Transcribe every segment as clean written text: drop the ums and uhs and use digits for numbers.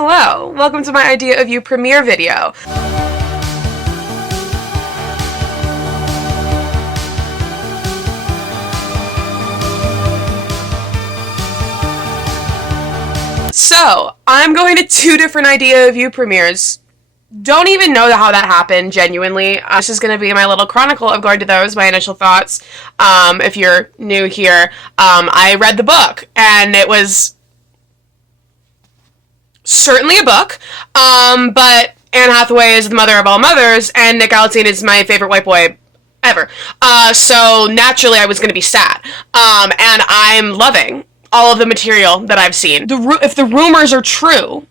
Hello, welcome to my Idea of You premiere video. So, I'm going to 2 different Idea of You premieres. Don't even know how that happened, genuinely. This is going to be my little chronicle of going to those, my initial thoughts. If you're new here, I read the book, and it was certainly a book, but Anne Hathaway is the mother of all mothers, and Nick Alatine is my favorite white boy ever. So naturally I was going to be sad. And I'm loving all of the material that I've seen. If the rumors are true,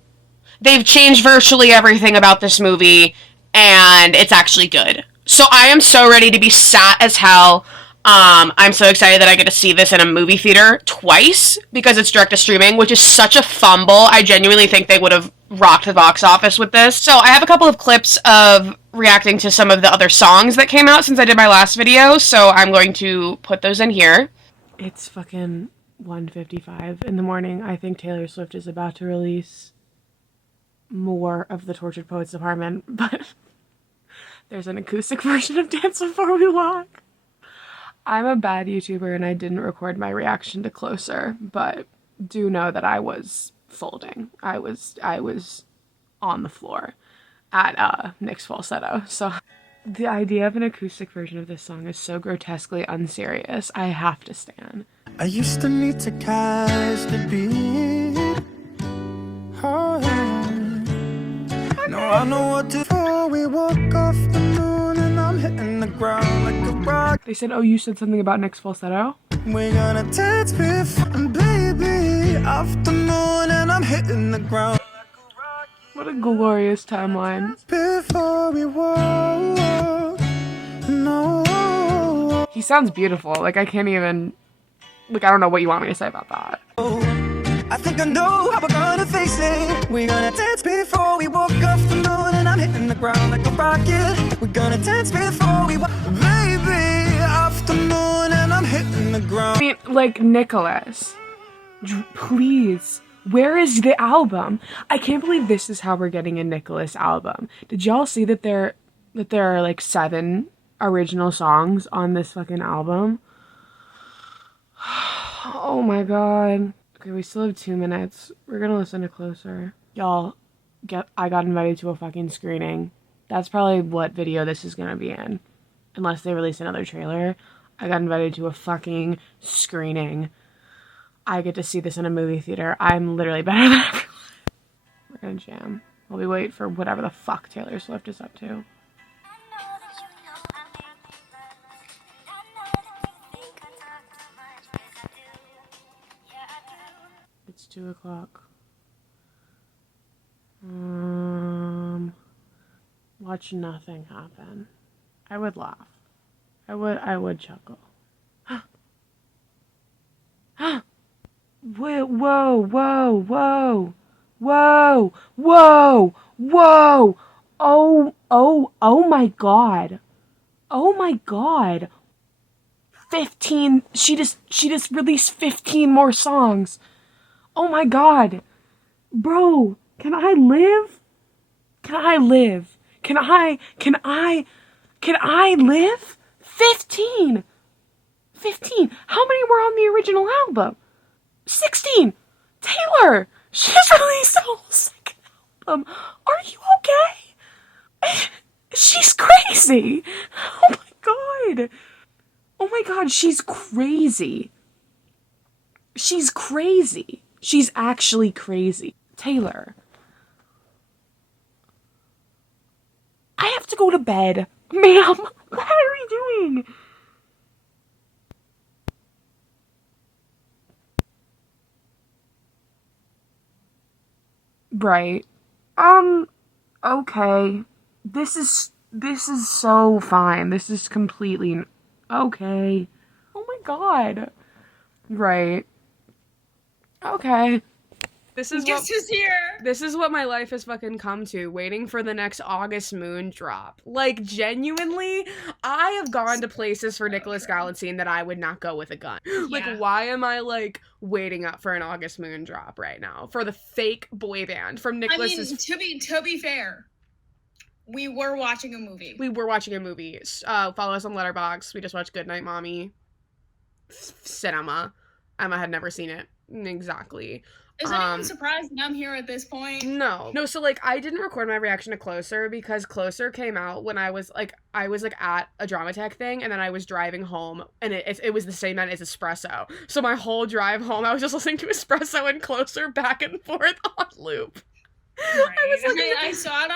they've changed virtually everything about this movie, and it's actually good. So I am so ready to be sad as hell. I'm so excited that I get to see this in a movie theater twice, because it's direct to streaming, which is such a fumble. I genuinely think they would have rocked the box office with this. So I have a couple of clips of reacting to some of the other songs that came out since I did my last video, so I'm going to put those in here. It's fucking 1:55 in the morning. I think Taylor Swift is about to release more of the Tortured Poets Department, but there's an acoustic version of Dance Before We Walk. I'm a bad YouTuber and I didn't record my reaction to Closer, but do know that I was folding. I was on the floor at Nick's falsetto. So the idea of an acoustic version of this song is so grotesquely unserious. I have to stan. I used to need to catch the beat. Oh, now I know what to do. Before we walk off the moon and I'm hitting the ground like a rock. They said, oh, you said something about Nick's falsetto? We're gonna dance before, baby, off the moon and I'm hitting the ground. What a glorious timeline. Before we walk, no. He sounds beautiful. Like, I can't even... Like, I don't know what you want me to say about that. I think I know how we're gonna face it. We're gonna dance before we walk off the moon and I'm hitting the ground like a rocket. We're gonna dance before we walk, baby, off the moon and I'm hitting the ground. I mean, like, Nicholas, please, where is the album? I can't believe this is how we're getting a Nicholas album. Did y'all see that there are like 7 original songs on this fucking album? Oh my god. Okay, we still have 2 minutes. We're gonna listen to Closer. Y'all, I got invited to a fucking screening. That's probably what video this is gonna be in. Unless they release another trailer. I got invited to a fucking screening. I get to see this in a movie theater. I'm literally better than everyone. We're gonna jam while we wait for whatever the fuck Taylor Swift is up to. It's 2 o'clock. Watch nothing happen. I would laugh. I would chuckle. Whoa, whoa, whoa, whoa, whoa, whoa, whoa. Oh my god. Oh my god. 15, she just released 15 more songs. Oh my god. Bro, can I live? Can I live? Can I live? 15! 15! How many were on the original album? 16! Taylor! She's released a whole second album. Are you okay? She's crazy! Oh my god! Oh my god, she's crazy. She's crazy. She's actually crazy. Taylor. I have to go to bed. Ma'am, what are you doing? Right. Okay. This is so fine. This is completely okay. Oh my god. Right. Okay. This is Guess who's here? This is what my life has fucking come to, waiting for the next August Moon drop. Like, genuinely, I have gone to places for Nicholas Galitzine that I would not go with a gun. Yeah. Like, why am I, like, waiting up for an August Moon drop right now? For the fake boy band from Nicholas's... I mean, to be fair, we were watching a movie. We were watching a movie. Follow us on Letterboxd. We just watched Goodnight Mommy. Cinema. Emma had never seen it. Exactly. Is anyone surprised I'm here at this point? No, so, like, I didn't record my reaction to Closer because Closer came out when I was at a Drama Tech thing, and then I was driving home, and it was the same night as Espresso. So my whole drive home, I was just listening to Espresso and Closer back and forth on loop. Right. I saw it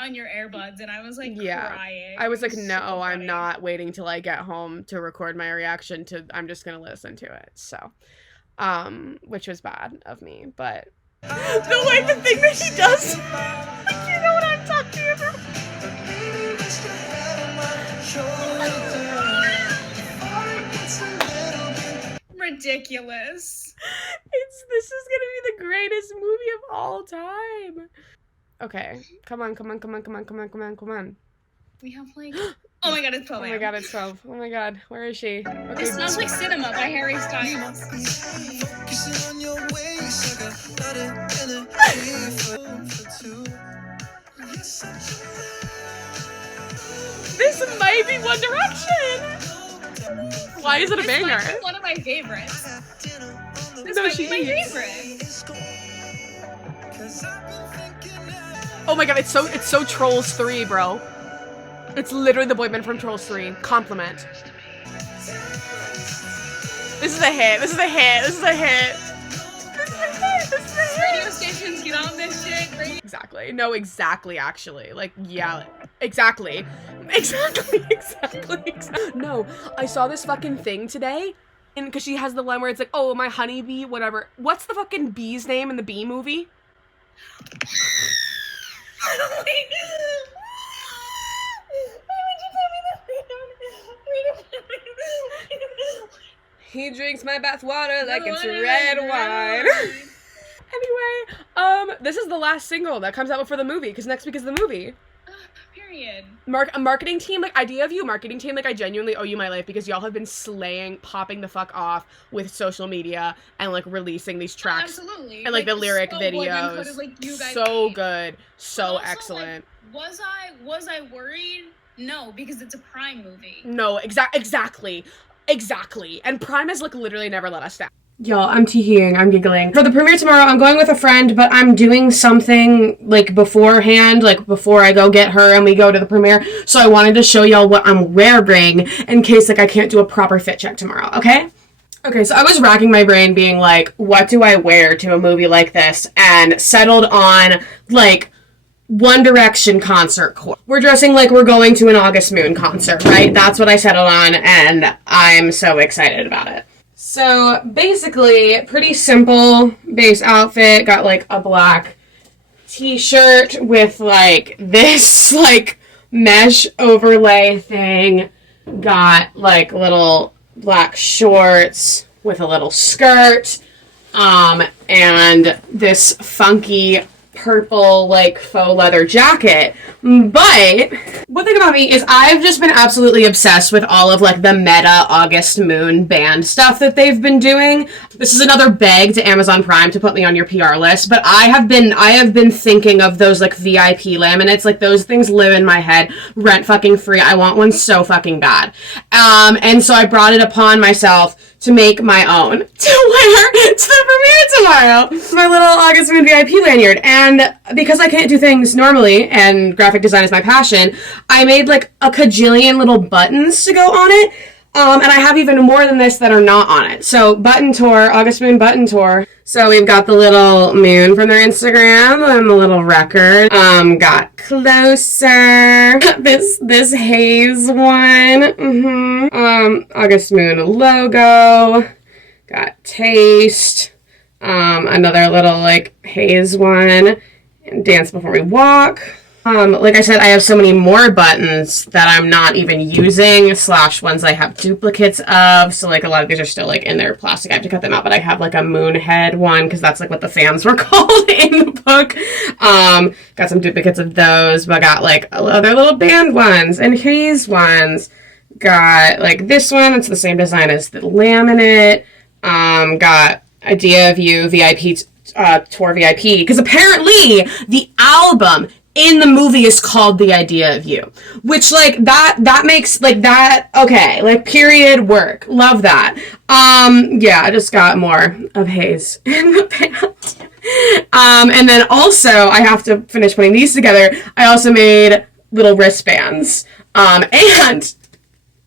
on your earbuds, and I was, like, crying. I was like, no, I'm not waiting till I get home to record my reaction I'm just gonna listen to it, so... which was bad of me, but the thing that he does, like, you know what I'm talking about. Ridiculous. This is gonna be the greatest movie of all time. Okay, come on. We have, like... Oh my god, it's 12 Oh my god, it's 12. Oh my god, where is she? Okay. It sounds like Cinema by Harry Styles. This might be One Direction! Why is it a banger? This might be one of my favorites. This No, might be my is. favorite. Oh my god, it's so Trolls 3, bro. It's literally the boy band from Trolls 3. Compliment. This is a hit. Radio stations, get on this shit. Exactly. No, exactly, actually. Like, yeah. Exactly. No, I saw this fucking thing today. And because she has the line where it's like, oh, my honeybee, whatever. What's the fucking bee's name in the Bee movie? He drinks my bathwater like it's red wine. Anyway, this is the last single that comes out before the movie, because next week is the movie. Period. A marketing team, like, idea of you, marketing team, like, I genuinely owe you my life, because y'all have been popping the fuck off with social media and, like, releasing these tracks. Absolutely. And, like, the lyric videos. So good. So also, excellent. Like, was I worried? No, because it's a Prime movie. No, exactly. And Prime has, like, literally never let us down. Y'all, I'm teeing, I'm giggling. For the premiere tomorrow, I'm going with a friend, but I'm doing something, like, beforehand, like, before I go get her and we go to the premiere, so I wanted to show y'all what I'm wearing in case, like, I can't do a proper fit check tomorrow, okay? Okay, so I was racking my brain being like, what do I wear to a movie like this? And settled on, like, One Direction concert core. We're dressing like we're going to an August Moon concert, right? That's what I settled on, and I'm so excited about it. So, basically, pretty simple base outfit. Got, like, a black t-shirt with, like, this, like, mesh overlay thing. Got, like, little black shorts with a little skirt. And this funky purple, like, faux leather jacket. But one thing about me is I've just been absolutely obsessed with all of, like, the meta August Moon band stuff that they've been doing. This is another beg to Amazon Prime to put me on your PR list, but I have been thinking of those, like, VIP laminates. Like, those things live in my head rent fucking free. I want one so fucking bad. And so I brought it upon myself to make my own to wear to the premiere tomorrow. My little August Moon VIP lanyard. And because I can't do things normally, and graphic design is my passion, I made, like, a kajillion little buttons to go on it. And I have even more than this that are not on it. So, button tour, August Moon button tour. So we've got the little moon from their Instagram and the little record. Got Closer. This haze one. August Moon logo. Got Taste. Another little, like, haze one. And Dance Before We Walk. Like I said, I have so many more buttons that I'm not even using, / ones I have duplicates of. So like a lot of these are still like in their plastic. I have to cut them out, but I have like a moon head one because that's like what the fans were called in the book. Got some duplicates of those, but I got like other little band ones and haze ones. Got like this one, it's the same design as the laminate. Got Idea of You VIP Tour VIP, because apparently the album in the movie is called The Idea of You, which like that makes like that okay, like period work. Love that. Yeah, I just got more of haze in the band. And then also I have to finish putting these together. I also made little wristbands. And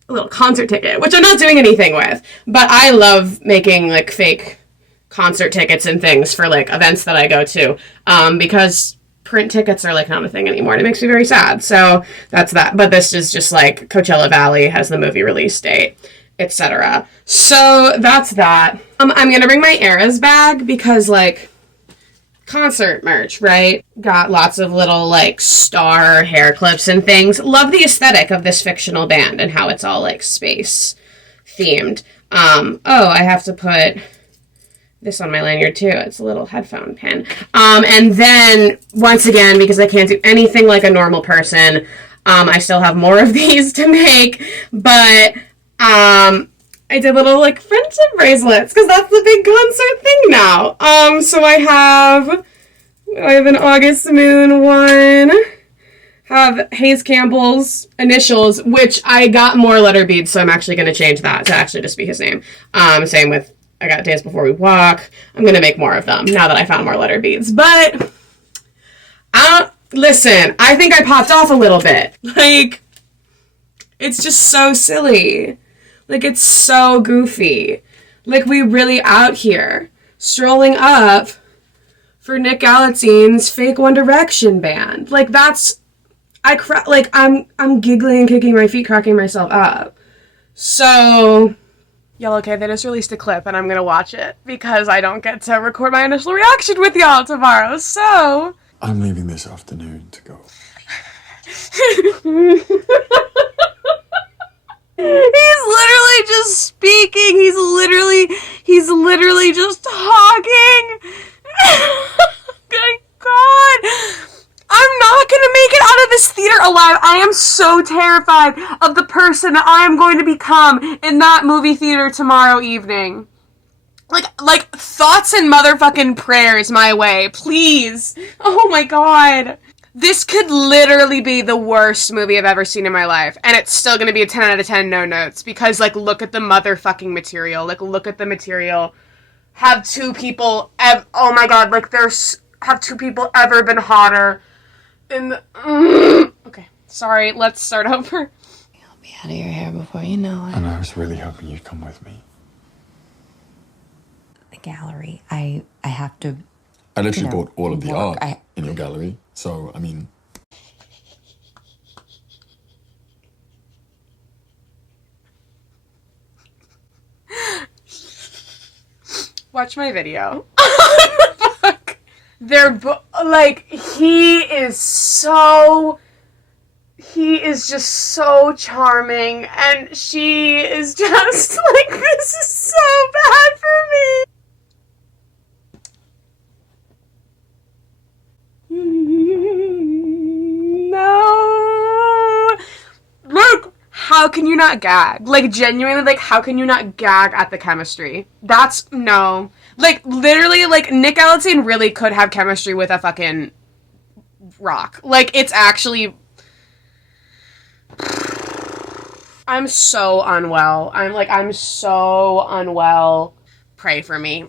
a little concert ticket, which I'm not doing anything with, but I love making like fake concert tickets and things for like events that I go to, because print tickets are like not a thing anymore and it makes me very sad. So that's that. But this is just like Coachella Valley has the movie release date, etc. So that's that. I'm gonna bring my Eras bag because like concert merch, right? Got lots of little like star hair clips and things. Love the aesthetic of this fictional band and how it's all like space themed. Oh, I have to put this on my lanyard too. It's a little headphone pin. And then once again, because I can't do anything like a normal person, I still have more of these to make, but I did little like friendship bracelets because that's the big concert thing now. So I have an August Moon one, have Hayes Campbell's initials, which I got more letter beads, so I'm actually going to change that to actually just be his name. Same with, I got Dance Before We Walk. I'm going to make more of them now that I found more letter beads. But, listen, I think I popped off a little bit. Like, it's just so silly. Like, it's so goofy. Like, we really out here strolling up for Nick Galatzine's fake One Direction band. Like, that's... I'm giggling and kicking my feet, cracking myself up. So... Y'all, okay, they just released a clip, and I'm gonna watch it, because I don't get to record my initial reaction with y'all tomorrow, so... I'm leaving this afternoon to go. He's literally just speaking. He's literally just talking. Good God. I'm not gonna make it out of this theater alive. I am so terrified of the person I am going to become in that movie theater tomorrow evening. Like thoughts and motherfucking prayers my way, please. Oh my God. This could literally be the worst movie I've ever seen in my life, and it's still gonna be a 10 out of 10 no notes, because, like, look at the motherfucking material. Like, look at the material. Have two people, oh my God, like, have two people ever been hotter in the, okay, sorry, let's start over. I'll be out of your hair before you know it. And I was really hoping you'd come with me. The gallery, I have to... I literally bought all of the work. art in your gallery, so, I mean... Watch my video. Fuck. Like, he is just so charming, and she is just, like, this is so bad for me. No. Look, how can you not gag? Like, genuinely, like, how can you not gag at the chemistry? That's, no. Like, literally, like, Nick Galatine really could have chemistry with a fucking rock. Like, it's actually... I'm so unwell. I'm so unwell. Pray for me,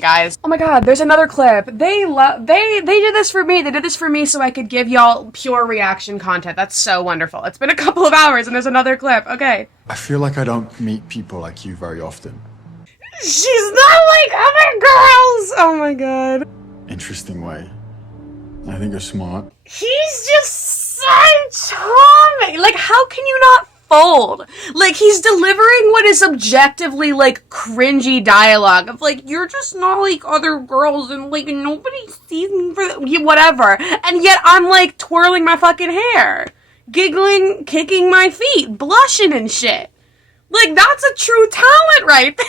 guys. Oh my God, there's another clip. They did this for me. They did this for me so I could give y'all pure reaction content. That's so wonderful. It's been a couple of hours and there's another clip. Okay. I feel like I don't meet people like you very often. She's not like other girls. Oh my God. Interesting way. I think you're smart. He's just so charming. Like, how can you not fold. Like, he's delivering what is objectively, like, cringy dialogue of, like, you're just not like other girls and, like, nobody sees me for whatever. And yet I'm, like, twirling my fucking hair, giggling, kicking my feet, blushing and shit. Like, that's a true talent right there.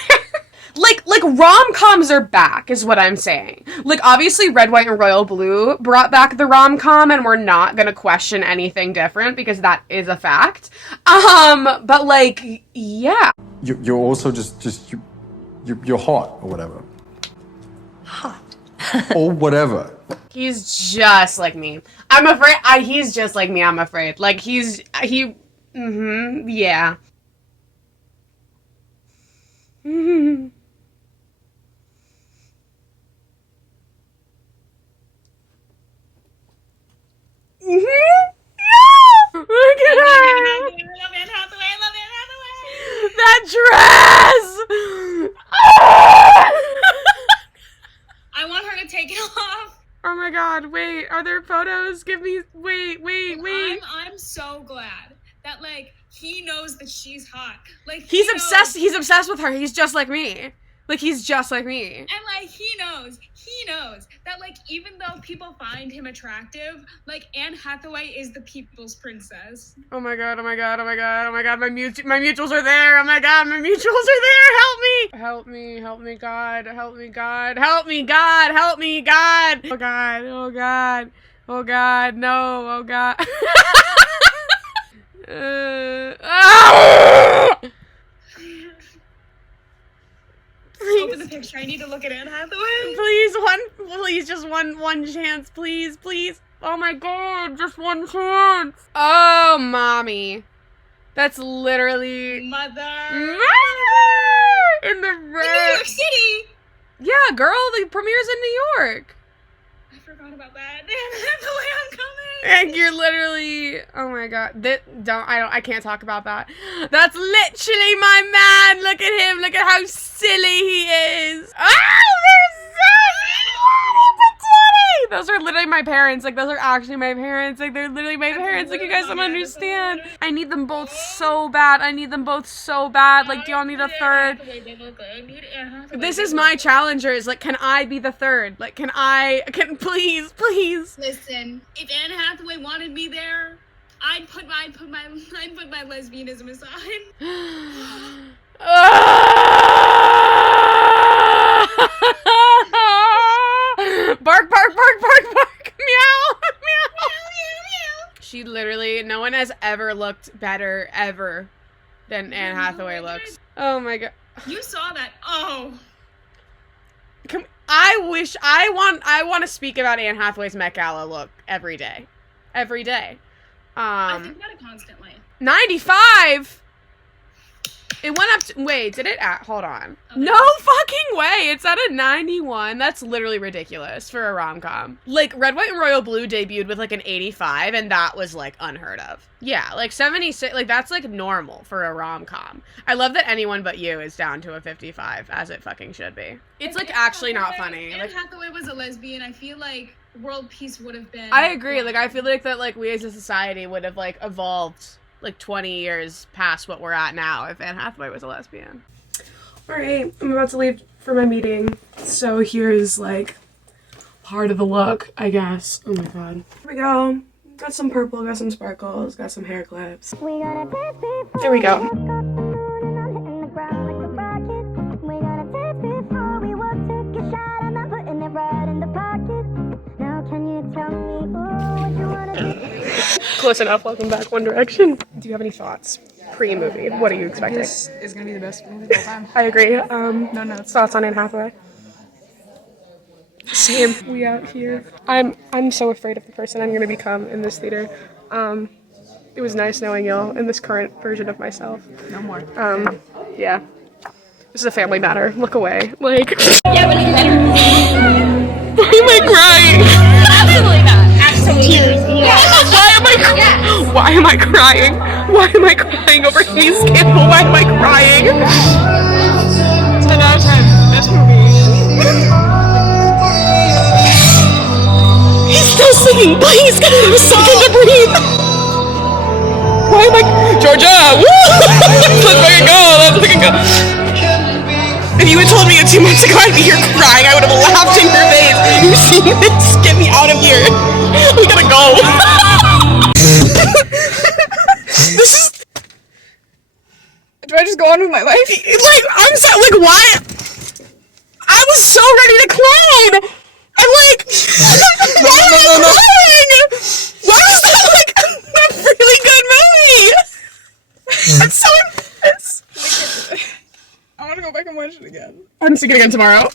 Like rom-coms are back, is what I'm saying. Like, obviously, Red, White, and Royal Blue brought back the rom-com, and we're not gonna question anything different, because that is a fact. But, like, yeah. You're also you're hot or whatever. Hot. Or whatever. He's just like me. I'm afraid, he's just like me, I'm afraid. Like, yeah. Look at her! That dress! I want her to take it off. Oh my god, wait, are there photos? Wait. I'm so glad that, like, he knows that she's hot. Like, He's obsessed with her. He's just like me. Like, he's just like me. And, like, he knows that, like, even though people find him attractive, like, Anne Hathaway is the people's princess. Oh my god, my mutuals are there. Oh my god, my mutuals are there. Help me, God. Help me, God. Oh god, no, oh god. Open the picture. I need to look at Anne Hathaway. Please, just one chance, please. Oh my god, just one chance. Oh, mommy. That's literally Mother. In the In New red. York City. Yeah, girl, the premiere's in New York. I forgot about that. Anne Hathaway, I'm coming. And you're literally, oh my god, I can't talk about that. That's literally my man. Look at him. Look at how silly he is. Oh, they're so petty. Those are literally my parents. Like, those are actually my parents. Like, they're literally my parents. Like, you guys don't understand. I need them both so bad. Like, do y'all need a third? This is my challengers. Like, can I be the third? Like, please. Listen, if Anne Hathaway wanted me there, I'd put my lesbianism aside. Bark. Meow. She literally, no one has ever looked better ever than Anne Hathaway looks. Oh my god. You saw that. Oh. I want to speak about Anne Hathaway's Met Gala look every day. I think about it constantly. 95? It went up to, wait, did it hold on. Okay. No fucking way, it's at a 91. That's literally ridiculous for a rom-com. Like, Red, White, and Royal Blue debuted with, like, an 85, and that was, like, unheard of. Yeah, like, 76, like, that's, like, normal for a rom-com. I love that Anyone But You is down to a 55, as it fucking should be. It's, like, actually not funny. Anne Hathaway was a lesbian, I feel like world peace would have been... I agree, like, I feel like that, like, we as a society would have, like, evolved, like, 20 years past what we're at now if Anne Hathaway was a lesbian. Alright, I'm about to leave for my meeting, so here's, like, part of the look, I guess. Oh my god. Here we go. Got some purple, got some sparkles, got some hair clips. There we go. Close enough. Welcome back, One Direction. Do you have any thoughts? Pre-movie. What are you expecting? This is gonna be the best movie of all time. I agree. No. Thoughts on Anne Hathaway? Same. We out here. I'm so afraid of the person I'm gonna become in this theater. It was nice knowing y'all in this current version of myself. No more. Yeah. This is a family matter. Look away. Like. Yeah, but it's better. Why am I crying? Absolutely not. Absolutely. Why am I crying? Why am I crying over Hayes Campbell? Why am I crying? 10 out of 10. Best movie. He's still singing. Please give him a second to breathe. Why am I? Georgia! Woo! Let's fucking go! Let's fucking go! If you had told me 2 months ago I'd be here crying, I would have laughed in your face. You're seeing this? Get me out of here. We gotta go. This is... Do I just go on with my life? Like, I'm so... Like, why? I was so ready to cry. I'm like... Why am I crying? Why was that, like, a really good movie? I'm so embarrassed. I want to go back and watch it again. I'm seeing it again tomorrow.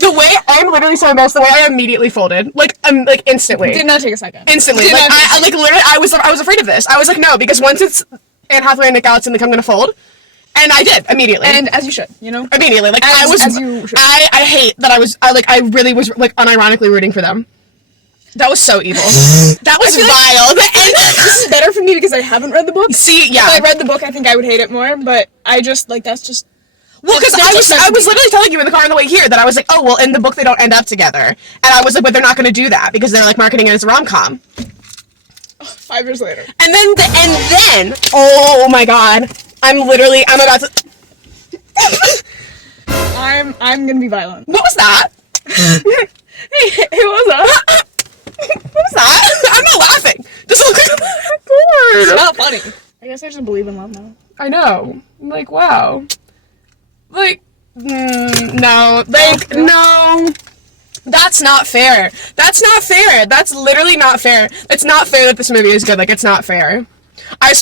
The way I'm literally so embarrassed. The way I immediately folded, like instantly. Did not take a second. Instantly, like I like literally, I was afraid of this. I was like, no, because once it's Anne Hathaway and Nick Galitzine, like I'm gonna fold, and I did immediately. And as you should, you know. Immediately, like as, I was. As you should. I hate that I really was like unironically rooting for them. That was so evil. That was vile. This is better for me because I haven't read the book. See, yeah. If I read the book, I think I would hate it more. But I just like that's just. Well, because I was literally telling you in the car on the way here that I was like, oh well, in the book they don't end up together, and I was like, but they're not going to do that because they're like marketing it as a rom-com. 5 years later. And then, oh my god, I'm about to. I'm gonna be violent. What was that? Hey, what was that? What was that? I'm not laughing. Just look like It's not funny. I guess I just believe in love now. I know. I'm like, wow. Like, no. Like, no. That's not fair. That's not fair. That's literally not fair. It's not fair that this movie is good. Like, it's not fair. I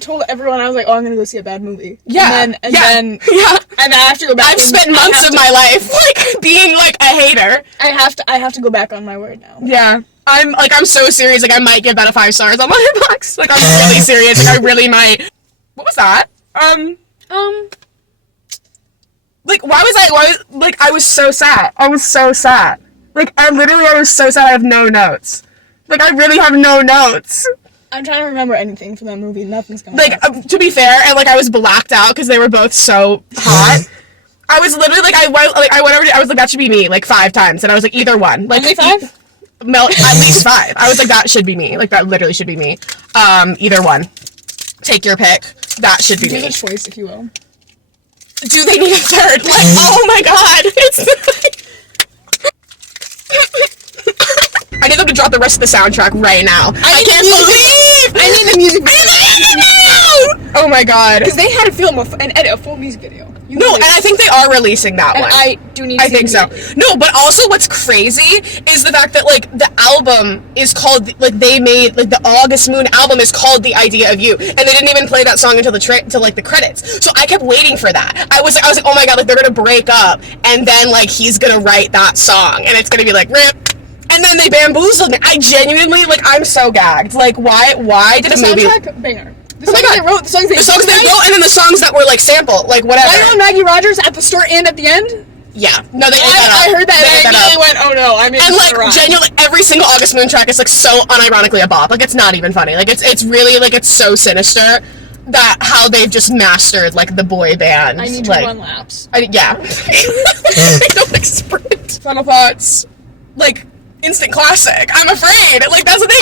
told everyone, I was like, oh, I'm gonna go see a bad movie. Yeah. And then yeah. And I have to go back. I've spent months of my life, like, being, like, a hater. I have to go back on my word now. Yeah. I'm so serious, like, I might give that a 5 stars on my Letterboxd. Like, I'm really serious. Like, I really might. What was that? Like, I was so sad. I was so sad. Like, I was so sad I have no notes. Like, I really have no notes. I'm trying to remember anything from that movie. Nothing's coming Like, up. to be fair, and, like, I was blacked out because they were both so hot. I was literally, like, I went over to, I was like, that should be me, like, 5 times. And I was like, either one. Like, Only 5? At least 5. I was like, that should be me. Like, that literally should be me. Either one. Take your pick. That should be me. Give a choice, if you will. Do they need a third? Like, oh my god. It's I need them to drop the rest of the soundtrack right now. I can't believe! I need the music video. Oh my god. Because they had to film and edit a full music video. No, and I think they are releasing that and one. I do need to I think so. No, but also what's crazy is the fact that, like, the album is called, like, they made, like, the August Moon album is called The Idea of You, and they didn't even play that song until the credits. So I kept waiting for that. I was like, oh my god, like, they're gonna break up, and then, like, he's gonna write that song, and it's gonna be like, rip. And then they bamboozled me. I genuinely, like, I'm so gagged. Like, why did a movie... The soundtrack, banger. The Oh my songs god. they wrote, the songs they wrote, and then the songs that were, like, sample, like, whatever. Lionel and Maggie Rogers at the start and at the end? Yeah. No, they ate that up. I heard that, They ate and I that up. immediately went, oh no, I'm in And, like, the garage. genuinely, every single August Moon track is, like, so unironically a bop. Like, it's not even funny. Like, it's really, like, it's so sinister that how they've just mastered, like, the boy band. I need to like, run laps. yeah. I don't, like, sprint. Final thoughts. Like, instant classic. I'm afraid. Like, that's the thing.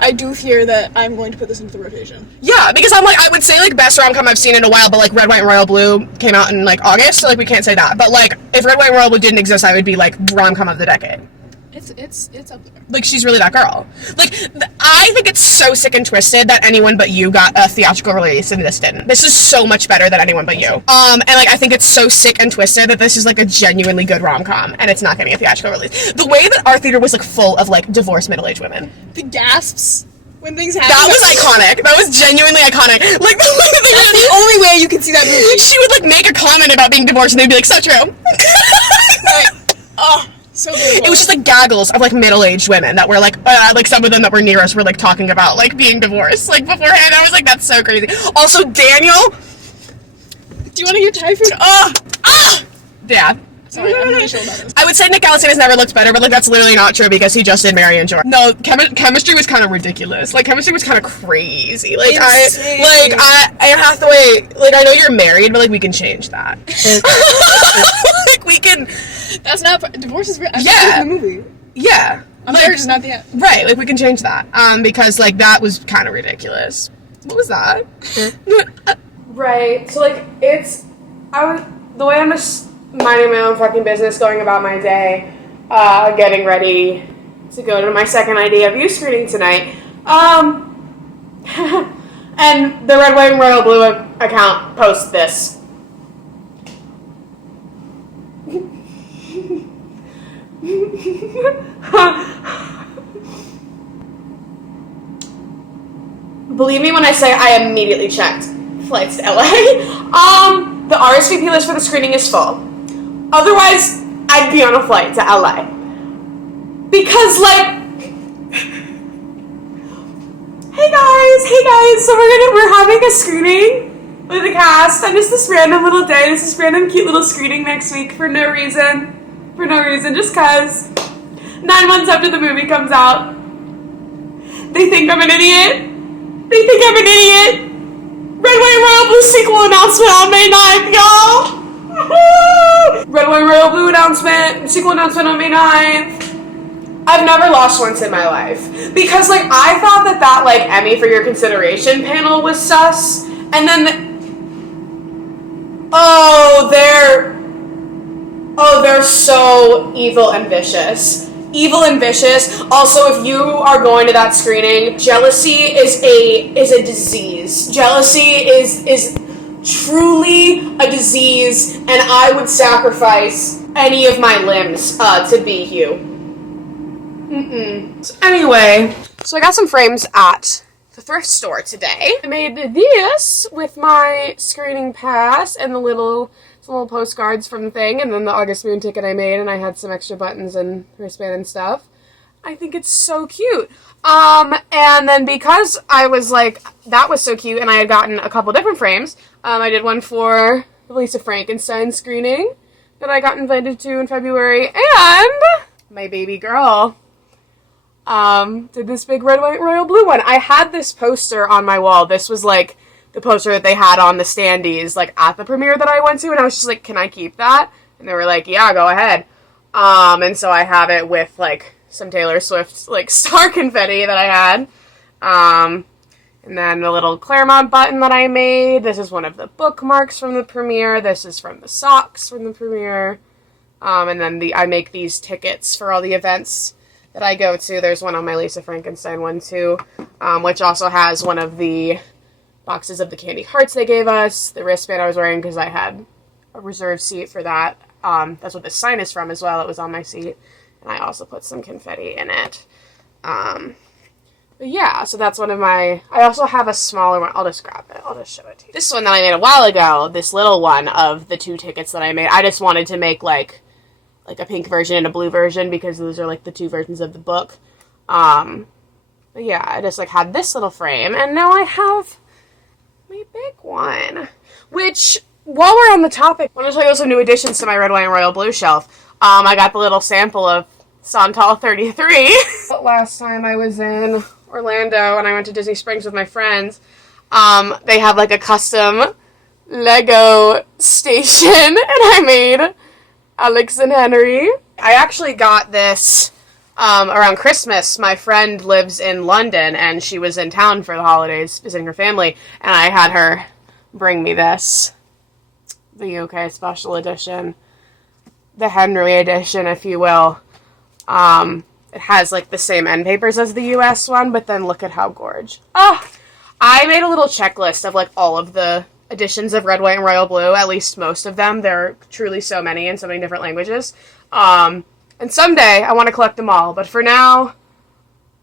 I do fear that I'm going to put this into the rotation. Yeah, because I'm like, I would say, like, best rom-com I've seen in a while, but, like, Red, White, and Royal Blue came out in, like, August, so, like, we can't say that. But, like, if Red, White, and Royal Blue didn't exist, I would be, like, rom-com of the decade. It's up there. Like, she's really that girl. Like, I think it's so sick and twisted that Anyone But You got a theatrical release and this didn't. This is so much better than Anyone But You. And, like, I think it's so sick and twisted that this is, like, a genuinely good rom-com, and it's not getting a theatrical release. The way that our theater was, like, full of, like, divorced middle-aged women. The gasps when things happen. That was iconic. That was genuinely iconic. Like, the way that they That's the only way you can see that movie. She would, like, make a comment about being divorced, and they'd be like, so true. Like, oh, so beautiful. It was just, like, gaggles of, like, middle-aged women that were, like some of them that were near us were, like, talking about, like, being divorced, like, beforehand. I was like, that's so crazy. Also, Daniel. Do you want to hear Thai food? Yeah. Sorry, I'm really sure about this. I would say Nick Galitzine has never looked better, but, like, that's literally not true because he just did Mary and George. No, chemistry was kind of ridiculous. Like, chemistry was kind of crazy. Like, Insane. Anne Hathaway, like, I know you're married, but, like, we can change that. Like, we can... That's not divorce is real. Yeah. The movie. Yeah. Asparagus is not the end. Right, like we can change that. Because like that was kind of ridiculous. What was that? Right. So like the way I'm just minding my own fucking business, going about my day, getting ready to go to my second idea of you screening tonight. And the Red, White, and Royal Blue account posts this. Believe me when I say I immediately checked flights to LA. The RSVP list for the screening is full. Otherwise, I'd be on a flight to LA. Because, like, hey guys, so we're having a screening with the cast on just this random little day, this random cute little screening next week for no reason, just cause 9 months after the movie comes out, they think I'm an idiot. Red, White, and Royal Blue sequel announcement on May 9th, y'all! Red, White, and Royal Blue sequel announcement on May 9th. I've never lost once in my life. Because, like, I thought that like, Emmy for Your Consideration panel was sus. And then they're so evil and vicious. Also, if you are going to that screening, jealousy is a disease. Jealousy is truly a disease, and I would sacrifice any of my limbs to be you. So anyway, so I got some frames at the thrift store today. I made this with my screening pass and some little postcards from the thing, and then the August Moon ticket I made, and I had some extra buttons and wristband and stuff. I think it's so cute. And then because I was like, that was so cute, and I had gotten a couple different frames, I did one for the Lisa Frankenstein screening that I got invited to in February, and my baby girl did this big Red, White, Royal Blue one. I had this poster on my wall. This was like the poster that they had on the standees, like at the premiere that I went to, and I was just like, can I keep that? And they were like, yeah, go ahead. And so I have it with like some Taylor Swift like star confetti that I had. And then the little Claremont button that I made. This is one of the bookmarks from the premiere. This is from the socks from the premiere. And then I make these tickets for all the events that I go to. There's one on my Lisa Frankenstein one too, which also has one of the boxes of the candy hearts they gave us, the wristband I was wearing because I had a reserved seat for that. That's what this sign is from as well. It was on my seat. And I also put some confetti in it. But yeah, so that's one of my... I also have a smaller one. I'll just grab it. I'll just show it to you. This one that I made a while ago, this little one of the 2 tickets that I made. I just wanted to make like a pink version and a blue version because those are like the 2 versions of the book. But yeah, I just like had this little frame, and now I have my big one. Which, while we're on the topic, I want to tell you some new additions to my Red, White, and Royal Blue shelf. I got the little sample of Santal 33. Last time I was in Orlando and I went to Disney Springs with my friends, they have like a custom Lego station, and I made Alex and Henry. I actually got this around Christmas. My friend lives in London, and she was in town for the holidays visiting her family, and I had her bring me this. The UK special edition. The Henry edition, if you will. It has like the same end papers as the US one, but then look at how gorge. Oh, I made a little checklist of like all of the editions of Red, White, and Royal Blue, at least most of them. There are truly so many in so many different languages. And someday I want to collect them all, but for now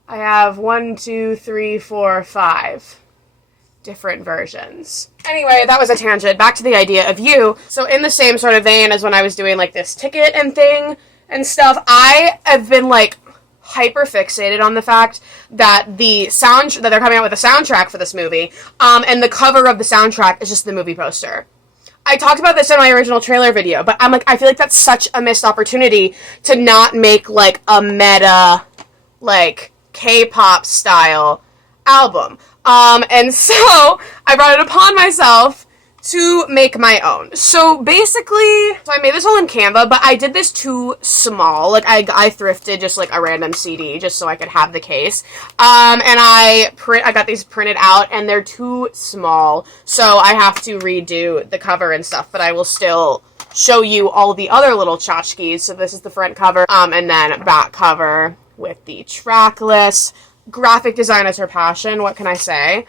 I have 1, 2, 3, 4, 5 different versions. Anyway, that was a tangent. Back to the idea of you. So in the same sort of vein as when I was doing like this ticket and thing and stuff, I have been like hyper fixated on the fact that that they're coming out with a soundtrack for this movie, and the cover of the soundtrack is just the movie poster. I talked about this in my original trailer video, but I'm like, I feel like that's such a missed opportunity to not make like a meta, like K-pop style album. And so I brought it upon myself to make my own. So basically, so I made this all in Canva, but I did this too small. Like I thrifted just like a random CD just so I could have the case. And I got these printed out and they're too small. So I have to redo the cover and stuff, but I will still show you all the other little tchotchkes. So this is the front cover, and then back cover with the track list. Graphic design is her passion, what can I say?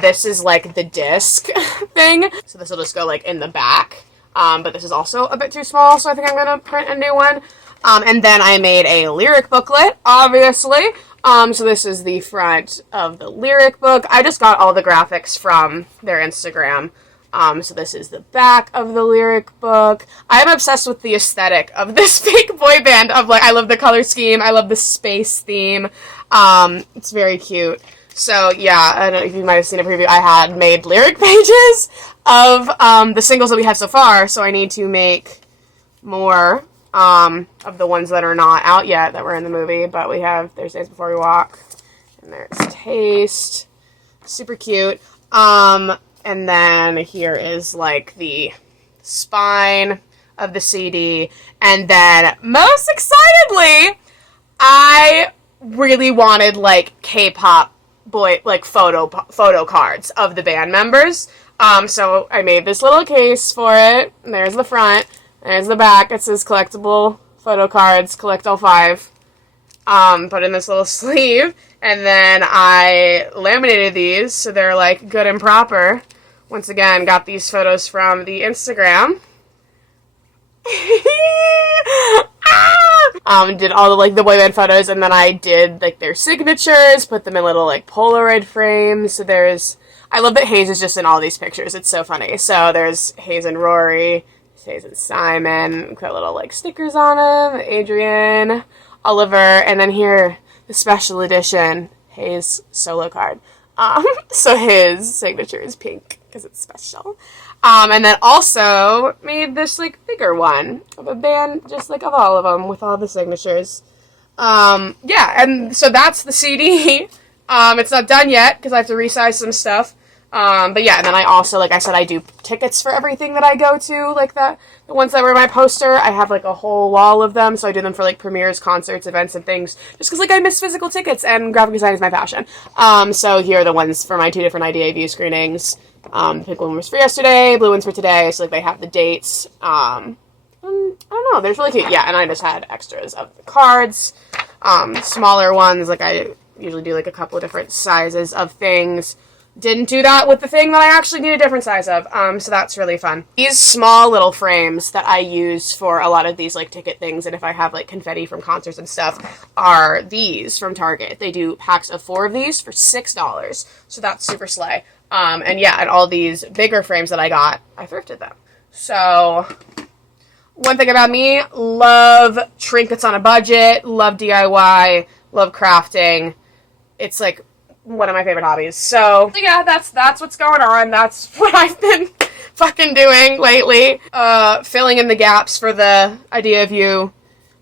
This is like the disc thing. So this will just go like in the back. But this is also a bit too small, so I think I'm gonna print a new one. And then I made a lyric booklet, obviously. So this is the front of the lyric book. I just got all the graphics from their Instagram. So this is the back of the lyric book. I'm obsessed with the aesthetic of this fake boy band of like, I love the color scheme. I love the space theme. It's very cute. So yeah, I don't know if you might have seen a preview. I had made lyric pages of, the singles that we have so far. So I need to make more, of the ones that are not out yet that were in the movie. But we have There's Days Before We Walk. And there's Taste. Super cute. And then here is like the spine of the CD. And then most excitedly, I really wanted like K-pop boy, like photo cards of the band members. So I made this little case for it. And there's the front. There's the back. It says collectible photo cards, collect all 5. Put in this little sleeve. And then I laminated these so they're like good and proper. Once again, got these photos from the Instagram. Did all the like the boy band photos, and then I did like their signatures, put them in little like Polaroid frames. So I love that Hayes is just in all these pictures. It's so funny. So there's Hayes and Rory, Hayes and Simon, put little like stickers on them, Adrian, Oliver, and then here the special edition Hayes solo card. So his signature is pink because it's special. And then also made this like bigger one of a band, just like of all of them with all the signatures. Yeah, and so that's the CD. It's not done yet because I have to resize some stuff. But yeah, and then I also, like I said, I do tickets for everything that I go to, like the ones that were my poster. I have like a whole wall of them, so I do them for like premieres, concerts, events, and things, just because like I miss physical tickets, and graphic design is my passion. So here are the ones for my 2 different IDA view screenings. The pink one was for yesterday, blue one's for today, so like they have the dates. I don't know, they're really cute. Yeah, and I just had extras of the cards, smaller ones, like I usually do like a couple of different sizes of things. Didn't do that with the thing that I actually need a different size of, so that's really fun. These small little frames that I use for a lot of these like ticket things, and if I have like confetti from concerts and stuff, are these from Target. They do packs of 4 of these for $6, so that's super slay. And yeah, and all these bigger frames that I got, I thrifted them. So, one thing about me, love trinkets on a budget, love DIY, love crafting. It's like one of my favorite hobbies. So yeah, that's what's going on. That's what I've been fucking doing lately. Filling in the gaps for the Idea of You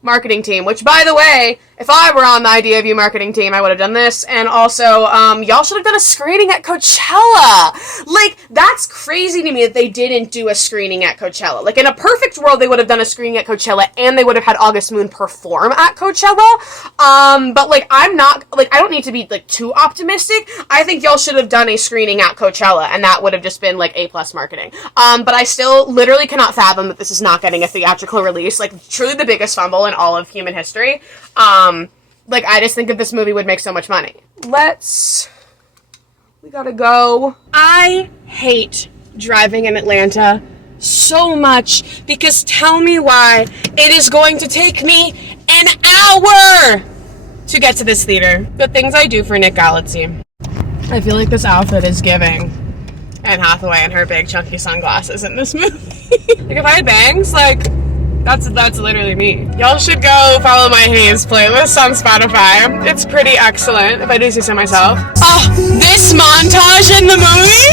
marketing team, which, by the way, if I were on the Idea of You marketing team, I would have done this. And also, y'all should have done a screening at Coachella. Like, that's crazy to me that they didn't do a screening at Coachella. Like, in a perfect world, they would have done a screening at Coachella, and they would have had August Moon perform at Coachella. But, like, I'm not, like, I don't need to be, like, too optimistic. I think y'all should have done a screening at Coachella, and that would have just been, like, A+ marketing. But I still literally cannot fathom that this is not getting a theatrical release. Like, truly the biggest fumble in all of human history. Like, I just think that this movie would make so much money. We gotta go. I hate driving in Atlanta so much, because tell me why it is going to take me an hour to get to this theater. The things I do for Nick Galatzy. I feel like this outfit is giving Anne Hathaway and her big chunky sunglasses in this movie. Like, if I had bangs, like, that's literally me. Y'all should go follow my Hayes playlist on Spotify. It's pretty excellent, if I do say so myself. Oh, this montage in the movie?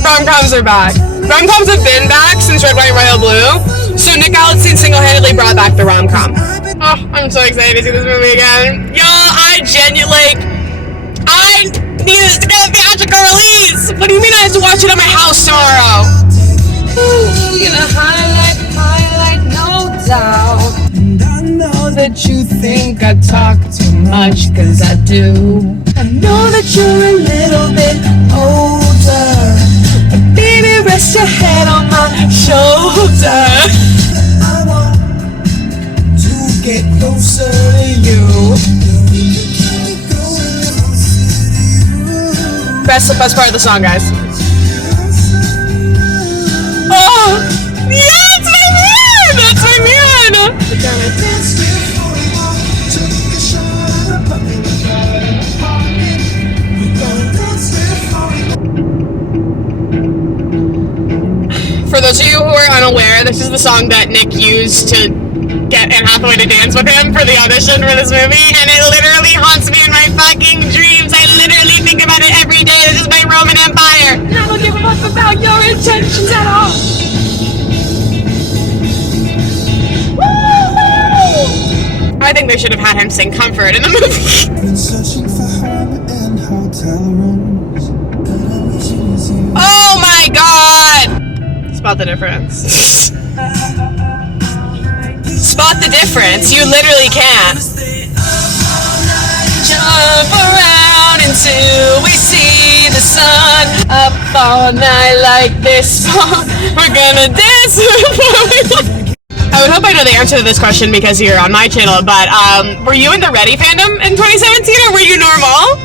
Rom-coms are back. Rom-coms have been back since Red, White, Royal Blue. So Nick Galatzy single-handedly brought back the rom-com. Oh, I'm so excited to see this movie again. Y'all, I needs to get a theatrical release. What do you mean I have to watch it at my house tomorrow? Gonna highlight, no doubt. And I know that you think I talk too much, cause I do. I know that you're a little bit older, but baby, rest your head on my shoulder. I want to get closer to you. Best part of the song, guys. Oh, yeah, that's my man! That's my man! We're gonna dance before we walk, take a shot of pop in the pocket. We're gonna dance before we walk. For those of you who are unaware, this is the song that Nick used to get Anne Hathaway to dance with him for the audition for this movie, and it literally haunts me in my fucking dreams. I literally think about it every day. This is my Roman Empire. And I don't give a fuck about your intentions at all. I think they should have had him sing Comfort in the movie. Been searching for home and hotel rooms. Oh my god! Spot the difference. Spot the difference. You literally can't. Jump around until we see the sun. Up all night like this. We're gonna dance. I would hope I know the answer to this question because you're on my channel, but were you in the Ready fandom in 2017 or were you normal?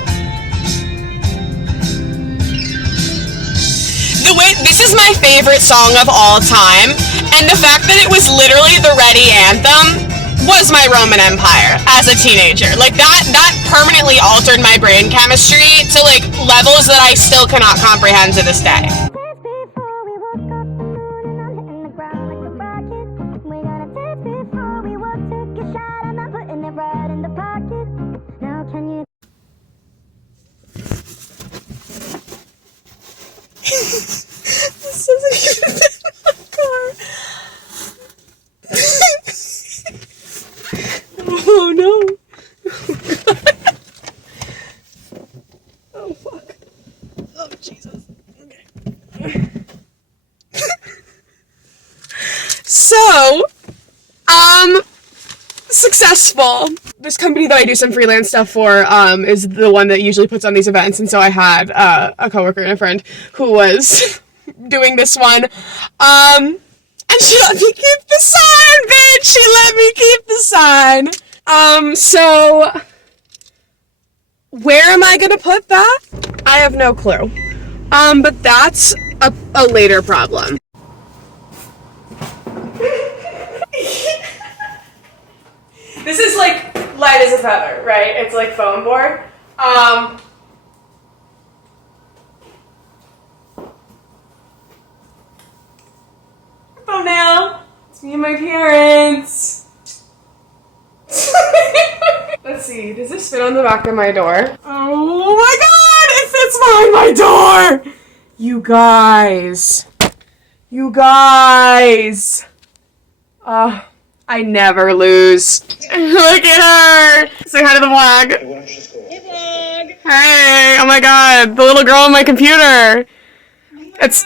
This is my favorite song of all time, and the fact that it was literally the Ready anthem was my Roman Empire as a teenager. Like, that permanently altered my brain chemistry to, like, levels that I still cannot comprehend to this day. This isn't even in my car. Oh no. Oh fuck. Oh Jesus. Okay. So, successful. This company that I do some freelance stuff for is the one that usually puts on these events, and so I had a coworker and a friend who was doing this one, and she let me keep the sign, bitch! She let me keep the sign! So, where am I gonna put that? I have no clue. But that's a later problem. This is like light as a feather, right? It's like foam board. Thumbnail. It's me and my parents. Let's see. Does this fit on the back of my door? Oh my god! It fits behind my door! You guys. You guys. I never lose. Look at her! Say hi to the vlog. Hey, vlog. Hey! Oh my god, the little girl on my computer. That's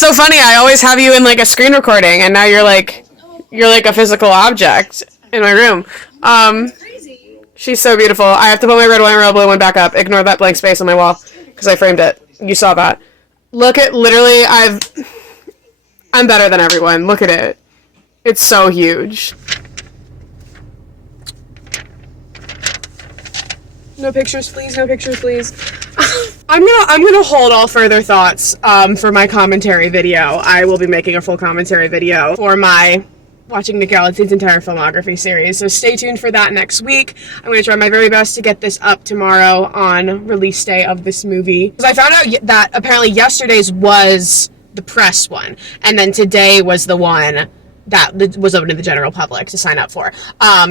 so funny. I always have you in like a screen recording, and now you're like a physical object in my room. Crazy. She's so beautiful. I have to put my red, white, and blue one back up. Ignore that blank space on my wall because I framed it. You saw that. Look at literally. I'm better than everyone. Look at it. It's so huge. No pictures, please. No pictures, please. I'm gonna hold all further thoughts for my commentary video. I will be making a full commentary video for my watching Nick Gallatin's entire filmography series. So stay tuned for that next week. I'm gonna try my very best to get this up tomorrow on release day of this movie. Because I found out that apparently yesterday's was the press one, and then today was the one that was open to the general public to sign up for.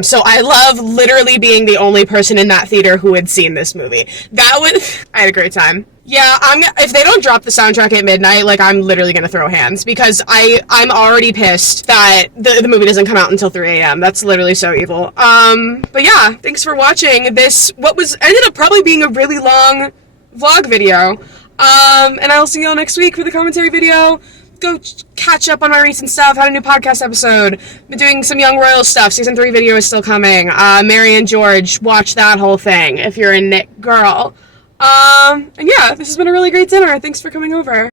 So I love literally being the only person in that theater who had seen this movie. I had a great time. Yeah, if they don't drop the soundtrack at midnight, like, I'm literally gonna throw hands, because I'm already pissed that the movie doesn't come out until 3 a.m. That's literally so evil. But yeah, thanks for watching this, what ended up probably being a really long vlog video. And I'll see y'all next week for the commentary video. Go catch up on my recent stuff. Had a new podcast episode. Been doing some Young Royals stuff. Season 3 video is still coming. Mary and George, watch that whole thing if you're a Nick girl. And yeah, this has been a really great dinner. Thanks for coming over.